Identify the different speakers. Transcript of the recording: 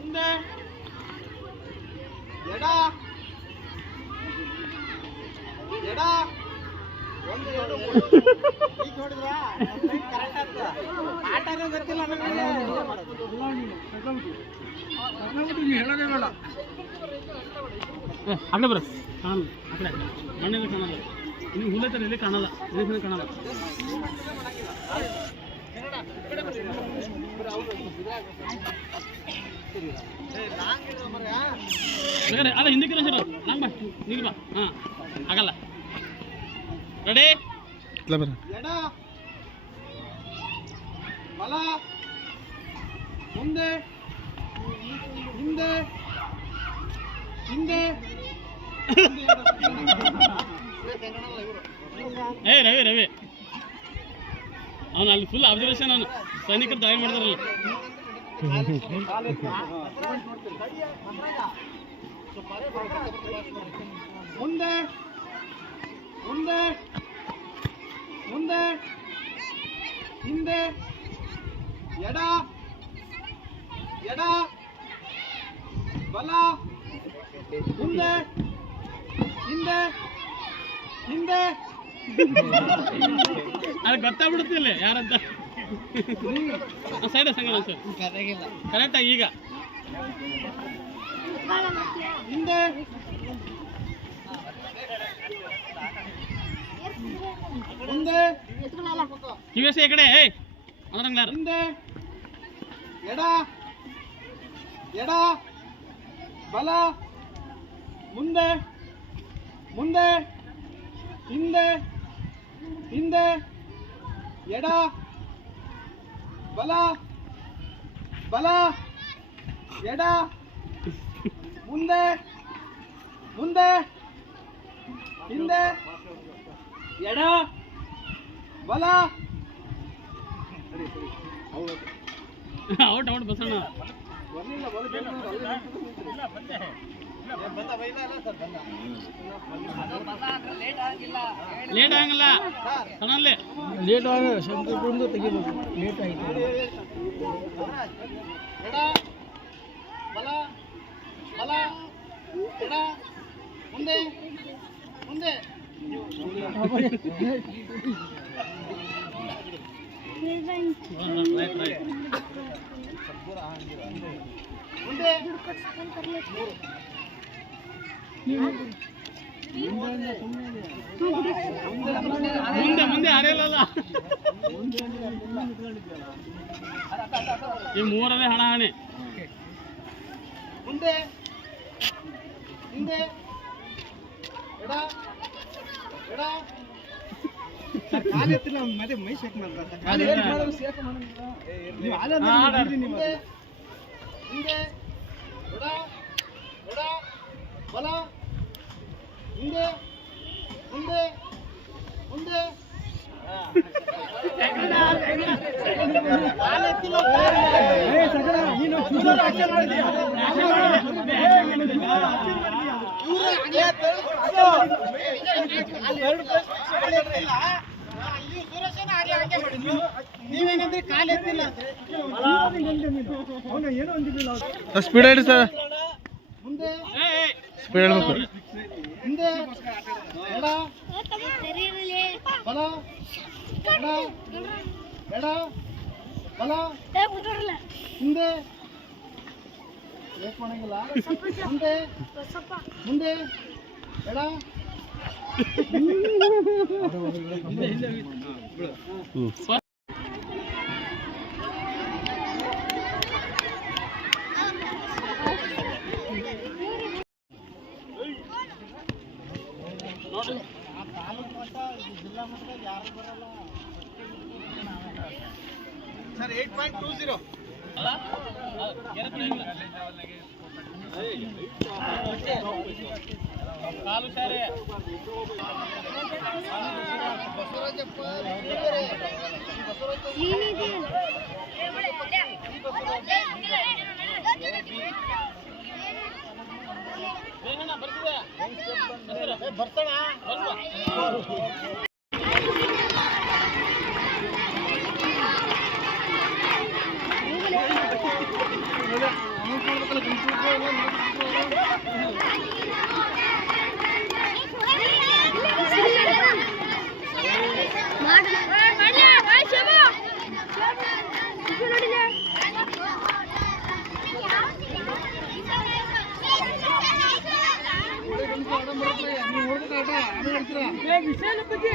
Speaker 1: ಮುಂದೆ ಎಡ ಎಡ ಒಂದು ಎರಡು ಮೂರು. ಈಗ ನೋಡಿದ್ರ ಕರೆಕ್ಟ್ ಆಗ್ತದ ಆಟನೂ ಗೊತ್ತಿಲ್ಲ ನಮಗೆ
Speaker 2: ಹೇಳೋದೇ ಬೇಡ ಅಲ್ಲೇ ಬರ ಕಾಣಲ್ಲ ಆ ಕಡೆ ಮಣ್ಣಿಂದ ಕಾಣಲ್ಲ ಇನ್ನು ಹುಲ್ಲೈತಾರೆ ಇಲ್ಲಿ ಕಾಣಲ್ಲ ಇಲ್ಲಿ ಕಾಣಲ್ಲ ಬೇಕಾದ್ರೆ ಅಲ್ಲ ಹಿಂದಕ್ಕೆ ನಂಗೆ ಬಾ ನೀನು ಬಾ. ಹಾಂ ಆಗಲ್ಲ. ರೆಡಿ
Speaker 1: ಬಲ. ಮುಂದೆ. ಹಿಂದೆ. ಹಿಂದೆ.
Speaker 2: ಏ ರವಿ ರವಿ. ಅವನು ಅಲ್ಲಿ ಫುಲ್ ಅಬ್ಸರ್ವೇಷನ್ ಅವನು. ಸೈನಿಕರು ದಾಳಿ ಮಾಡಿದಾರಲ್ಲ.
Speaker 1: ಮುಂದೆ ಮುಂದೆ ಮುಂದೆ ಹಿಂದೆ ಎಡ ಎಡ ಬಲ ಮುಂದೆ ಹಿಂದೆ ಹಿಂದೆ.
Speaker 2: ಅದು ಗೊತ್ತಾಗ್ಬಿಡುತ್ತಿಲ್ಲ ಯಾರಂತ. ಸೈಡ್ ಸಂಗಲ್ಲ ಸರ್ ಕರೆಕ್ಟಾಗಿ ಈಗ.
Speaker 1: ಹಿಂದೆ. ಮುಂದೆ.
Speaker 2: ಕಿವಿ ಈ ಕಡೆ ಏಯ್ ಅದ್ರಂಗ್ಲಾರ
Speaker 1: ಹಿಂದೆ. ಎಡ. ಎಡ. ಬಲ. ಮುಂದೆ. ಮುಂದೆ. ಹಿಂದೆ. ಹಿಂದೆ. ಎಡ. ಬಲ ಬಲ ಎಡ ಮುಂದೆ ಮುಂದೆ ಹಿಂದೆ ಎಡ ಬಲ.
Speaker 2: ಔಟ್ ಔಟ್ ಬಸಣ್ಣ ಲೇಟ್ ಆಗಲ್ಲ. ಕಣಲ್ಲಿ.
Speaker 1: ಲೇಟ್ ಆಗ ಶಂಕರಪುರದಿಂದ ತೆಗಿಬೇಕು. ಲೇಟ್ ಆಯ್ತು. ಬಲ ಬಲ ಎಡ ಮುಂದೆ ಮುಂದೆ
Speaker 2: ರೈಟ್ ರೈಟ್
Speaker 1: ಮುಂದೆ
Speaker 2: ಮುಂದೆ ಮುಂದೆ ಅರೆಯಲ್ಲ ಈ ಮೂರನೇ ಹಣ ಹಣೆ.
Speaker 1: ಮುಂದೆ ಹಿಂದೆ ಎಡ ಎಡ. ಕಾಲೆತ್ತಿಲ್ಲ ಮತ್ತೆ ಮೈ ಶೇಕ್ ಮಾಡ್ತಾರೆ ಹಿಂದೆ ಎಡ ಎಡ. ಬಲ. ಹಿಂದೆ. ಮುಂದೆ. ಮುಂದೆ. ನೀವೇನಂದ್ರೆ ಕಾಲು ಎತ್ತಿಲ್ಲ ಏನೋ ಅಂದಿಲ್ಲ
Speaker 3: ಸ್ಪೀಡ್ ಹೇಳಿ ಸರ್.
Speaker 1: ಮುಂದೆ.
Speaker 3: ಸ್ಪೀಡ್ ಹೇಳ್ಬೇಕು
Speaker 1: ಹಿಂದೆ ಎಡ sir eight point two zero
Speaker 2: ಕಾಲು ಸಾರೆ
Speaker 1: ಬಸವರಾಜಪ್ಪ
Speaker 2: ಬೇಗಣ್ಣ
Speaker 1: ಬರ್ತಾನ
Speaker 4: விசாலப்பத்தி